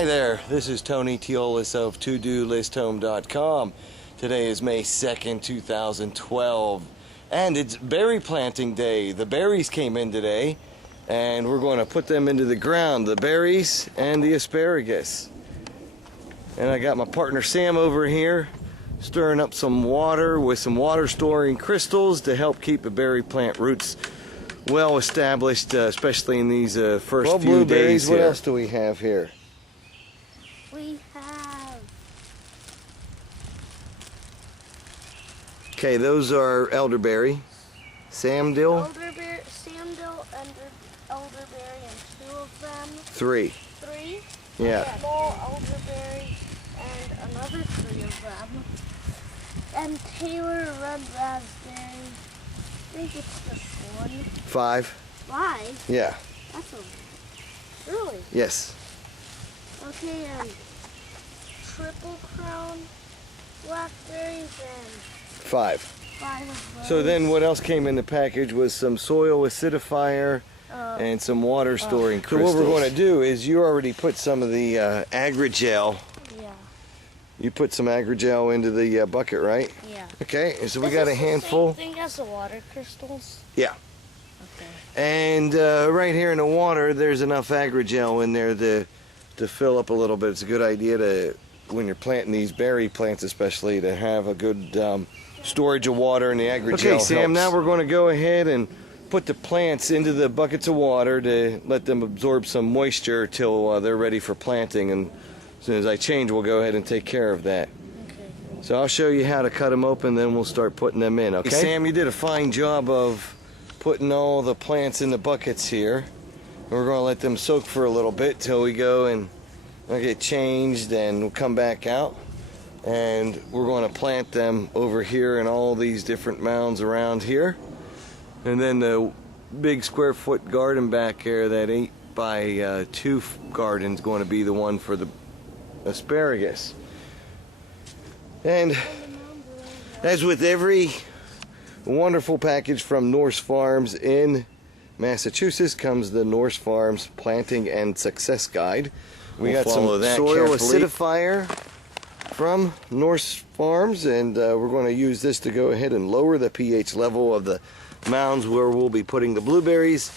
Hi there, this is Tony Teolis of ToDoListHome.com. Today is May 2nd, 2012, and it's berry planting day. The berries came in today, and we're going to put them into the ground, the berries and the asparagus. And I got my partner Sam over here stirring up some water with some water storing crystals to help keep the berry plant roots well established, especially in these first few days here. What else do we have here? We have... Okay, those are elderberry, samdill. Elderberry, samdill, elderberry, and two of them. Three. Three? Yeah. Small elderberry and another three of them. And Taylor red raspberry. I think it's just one. 5. 5? Yeah. That's a... Really? Yes. Okay, triple crown blackberries and 5. 5 of those. So then what else came in the package was some soil acidifier and some water storing crystals. So what we're going to do is you already put some of the agrigel. Yeah. You put some agrigel into the bucket, right? Yeah. Okay, and so we got a handful. The same thing as the water crystals? Yeah. Okay. And right here in the water, there's enough agrigel in there to fill up a little bit. It's a good idea to, when you're planting these berry plants especially, to have a good storage of water, and the agrigel Okay, Sam, helps. Now we're going to go ahead and put the plants into the buckets of water to let them absorb some moisture till they're ready for planting, and as soon as I change, we'll go ahead and take care of that. Okay. So I'll show you how to cut them open, then we'll start putting them in, okay? Hey, Sam, you did a fine job of putting all the plants in the buckets here. We're going to let them soak for a little bit till we go and get changed, and we'll come back out. And we're going to plant them over here in all these different mounds around here. And then the big square foot garden back there, that 8 by 2 garden, is going to be the one for the asparagus. And as with every wonderful package from Nourse Farms in Massachusetts comes the Nourse Farms Planting and Success Guide. We got some soil acidifier from Nourse Farms, and we're going to use this to go ahead and lower the pH level of the mounds where we'll be putting the blueberries.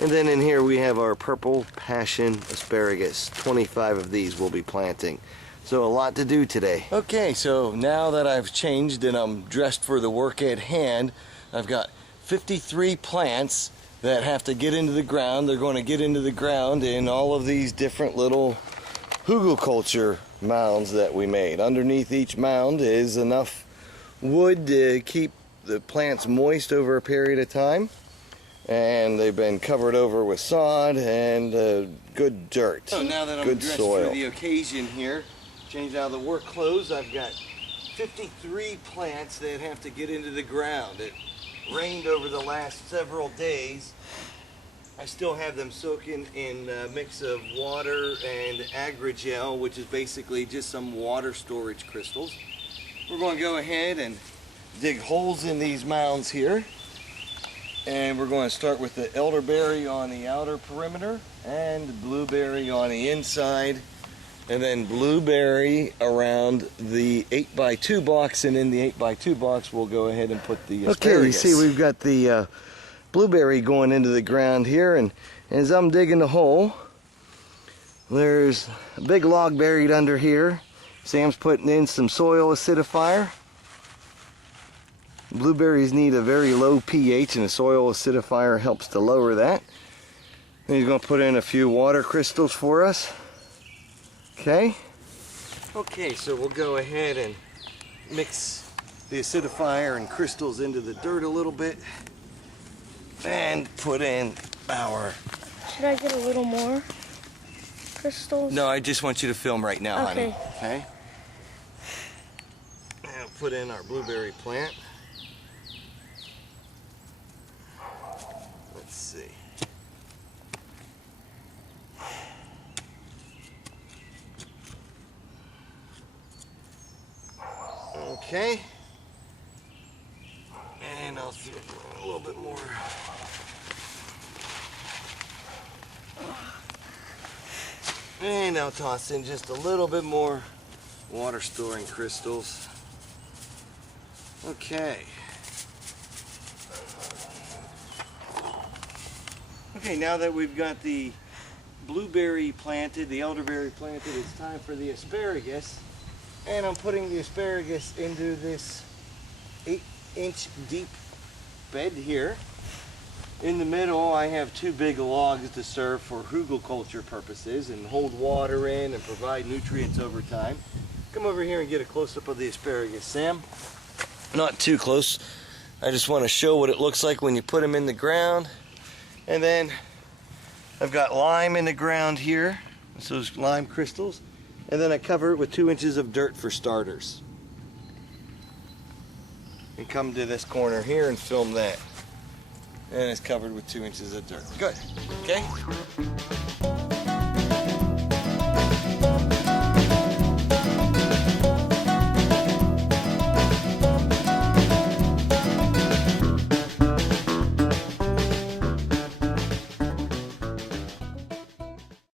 And then in here we have our purple passion asparagus. 25 of these we'll be planting. So a lot to do today. Okay, so now that I've changed and I'm dressed for the work at hand, I've got 53 plants that have to get into the ground. They're going to get into the ground in all of these different little hugelkultur mounds that we made. Underneath each mound is enough wood to keep the plants moist over a period of time. And they've been covered over with sod and good dirt. So now that I'm dressed for the occasion here, changed out of the work clothes, I've got 53 plants that have to get into the ground. It rained over the last several days. I still have them soaking in a mix of water and agrigel, which is basically just some water storage crystals. We're going to go ahead and dig holes in these mounds here. And we're going to start with the elderberry on the outer perimeter and blueberry on the inside. And then blueberry around the 8 by 2 box, and in the 8 by 2 box we'll go ahead and put the asparagus. Okay, you see we've got the blueberry going into the ground here, and as I'm digging the hole, there's a big log buried under here. Sam's putting in some soil acidifier. Blueberries need a very low pH, and the soil acidifier helps to lower that. And he's going to put in a few water crystals for us. Okay. Okay, so we'll go ahead and mix the acidifier and crystals into the dirt a little bit and put in our... Should I get a little more crystals? No, I just want you to film right now, okay. Honey. Okay. And put in our blueberry plant. Let's see. Okay, and I'll throw a little bit more. And now toss in just a little bit more water storing crystals. Okay. Okay, now that we've got the blueberry planted, the elderberry planted, it's time for the asparagus. And I'm putting the asparagus into this 8-inch deep bed here. In the middle, I have 2 big logs to serve for hugelkultur purposes and hold water in and provide nutrients over time. Come over here and get a close-up of the asparagus, Sam. Not too close. I just want to show what it looks like when you put them in the ground. And then I've got lime in the ground here. It's those lime crystals. And then I cover it with 2 inches of dirt for starters. And come to this corner here and film that. And it's covered with 2 inches of dirt. Good. Okay?